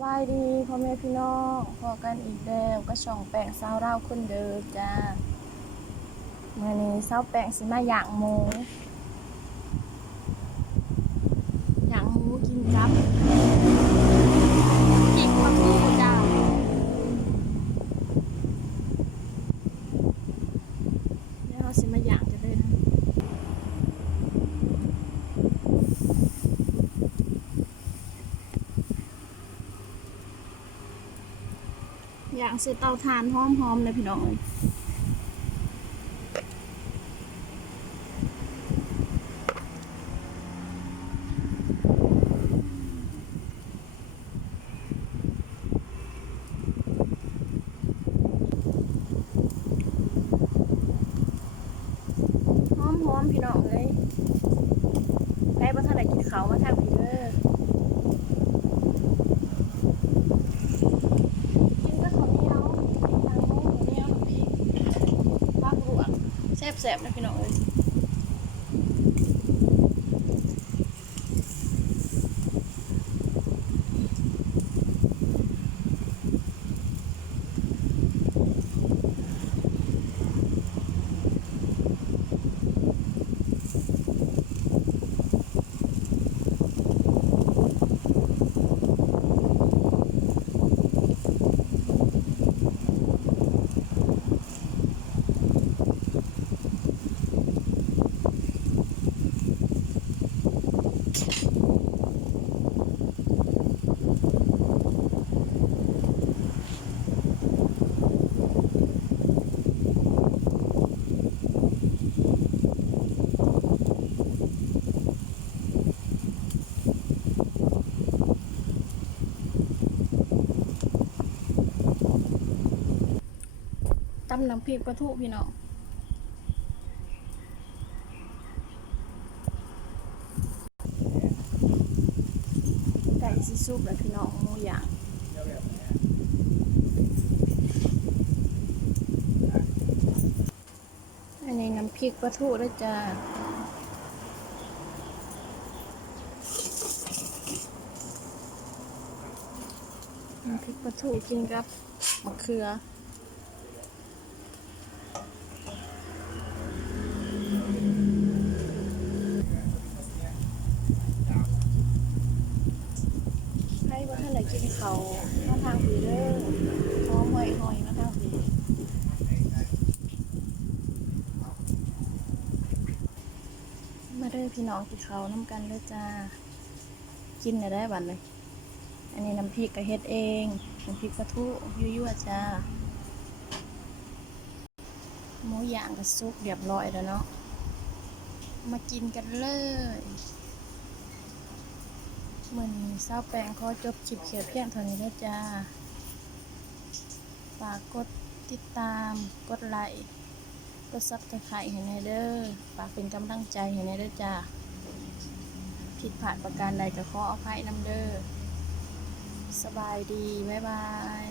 บายดีพ่อแม่พี่น้องพอกันอีกแล้วก็ช่องแป้งสาวเราคนเดิมจ้าเมื่อนี้สาวแป้งสิมาย่างหมูย่างหมูกินกับกินมะกรูดจ้าแล้วเราสิมาย่างกันเลยนะ อยางเสร็จเตาถ่านหอมๆเลยพี่น้องหอมๆพี่น้องเอ้ยใครบ่ทันได้กินเขามาทางพี่เด้อ กินกับข้าวเหนียวกินทางโน้นข้าวเหนียวน้ำพริกภาคลวก แสบนะพี่น้องเอ้ยำน้ำพริกปลาทูพี่น้องไก่ซีซุปแล้วพี่น้องหมูย่างอันนี้น้ำพริกปลาทูด้วยจ้าน้ำพริกปลาทูกินกับมะเขือ ให้ว่า ท่านไหนกินเขามาทางผีเด้อหอมหอยหอยมาทางผีมาเด้อพี่น้องกินเขาน้ำกันเด้อจ้า กินได้ได้บันเลย อันนี้น้ำพริกกระเฮ็ดเอง น้ำพริกปลาทูยั่วๆจ้าหมูย่างกับซุปเรียบร้อยแล้วเนาะ มากินกันเลย มือนี้เศร้าแปลงขอจบคลิปเขียวเพียงเท่านี้แล้วจ้า ฝากกดติดตาม กดไลค์ กดซับสไครต์ให้ในเด้อ ฝากเป็นกำลังใจให้ในเด้อจ้า ผิดพลาดประการใดก็ขออภัยนำเด้อ สบายดี บ๊ายบาย